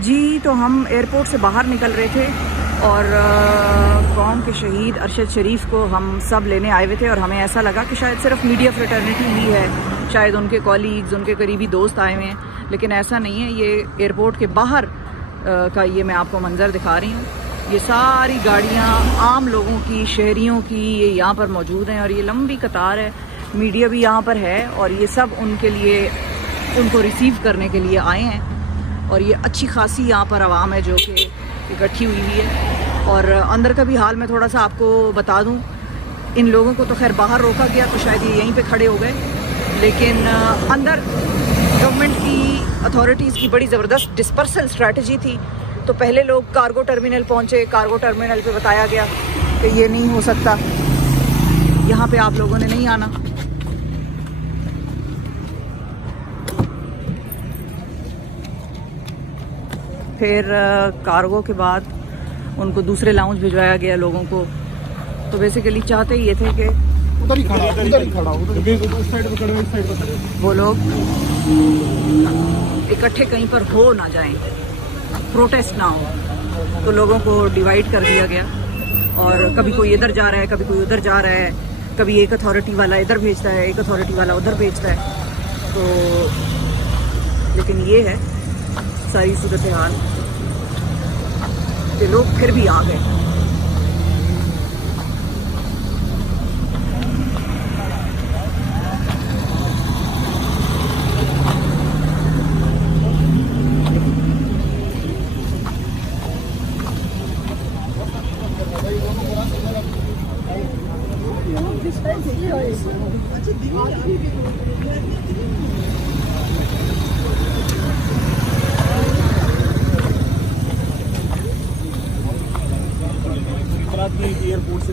जी, तो हम एयरपोर्ट से बाहर निकल रहे थे और कौम के शहीद अरशद शरीफ को हम सब लेने आए हुए थे और हमें ऐसा लगा कि शायद सिर्फ मीडिया फ्रेटर्निटी ही है, शायद उनके कॉलीग्स, उनके करीबी दोस्त आए हुए हैं, लेकिन ऐसा नहीं है। ये एयरपोर्ट के बाहर का ये मैं आपको मंज़र दिखा रही हूँ। ये सारी गाड़ियाँ आम लोगों की, शहरियों की, ये यहाँ पर मौजूद हैं और ये लंबी कतार है। मीडिया भी यहाँ पर है और ये सब उनके लिए, उनको रिसीव करने के लिए आए हैं और ये अच्छी खासी यहाँ पर आवाम है जो कि इकट्ठी हुई है। और अंदर का भी हाल मैं थोड़ा सा आपको बता दूँ। इन लोगों को तो खैर बाहर रोका गया तो शायद ये यहीं पे खड़े हो गए, लेकिन अंदर गवर्नमेंट की अथॉरिटीज़ की बड़ी ज़बरदस्त डिस्पर्सल स्ट्रैटेजी थी। तो पहले लोग कार्गो टर्मिनल पहुँचे, कार्गो टर्मिनल पे बताया गया कि ये नहीं हो सकता, यहाँ पे आप लोगों ने नहीं आना। फिर कार्गो के बाद उनको दूसरे लाउंज भिजवाया गया लोगों को। तो बेसिकली चाहते ये थे कि उधर ही खड़ा उस साइड पे खड़े, इस साइड पे खड़े, वो लोग इकट्ठे कहीं पर हो ना जाएं, प्रोटेस्ट ना हो। तो लोगों को डिवाइड कर दिया गया और कभी कोई इधर जा रहा है, कभी कोई उधर जा रहा है, कभी एक अथॉरिटी वाला इधर भेजता है, एक अथॉरिटी वाला उधर भेजता है। तो लेकिन ये है सारी सूरत हाल कि लोग फिर भी आ गए। एयरपोर्ट से